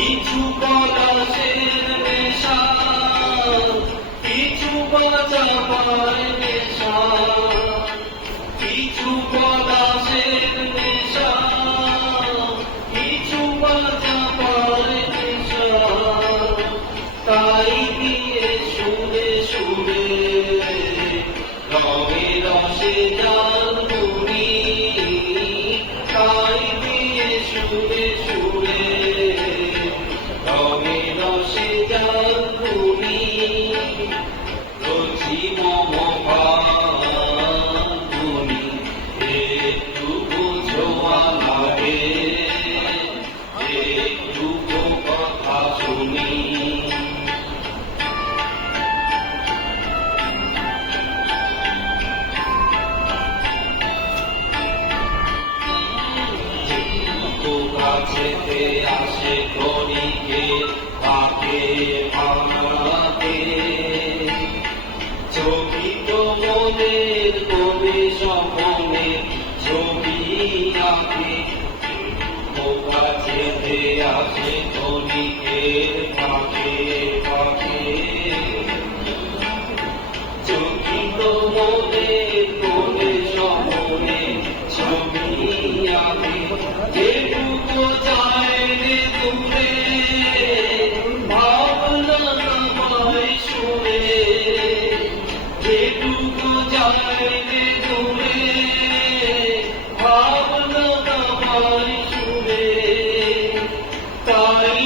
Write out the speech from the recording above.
কিছু পলাশের নেশা, কিছু বাজা পায় নেশা, কিছু পলাশের নেশা, কিছু বাজা পায় নেশা, তাই দিয়ে সুরে সুরে রঙে রসে জাল তুমি, তাই দিয়ে সুরে সুরে রঙে রসে জাল তুমি, রচি মম তুমি একটু বোঝো আমাকে, একটু কথা শুনি। কাছেতে আসে করিকে তাকে ভাঙাতে, ছবি তো মনের কবি স্বপনে ছবি আঁকে, কাছেতে আসে করিকে তাকে তাকে, ছবি তো মনের কবি স্বপনে ছবি আঁকে, যেটুকু যায় রে দূরে ভাবনা পায় শুনে, যেটুকু যায় রে দূরে ভাবনা পায় শুনে, তাই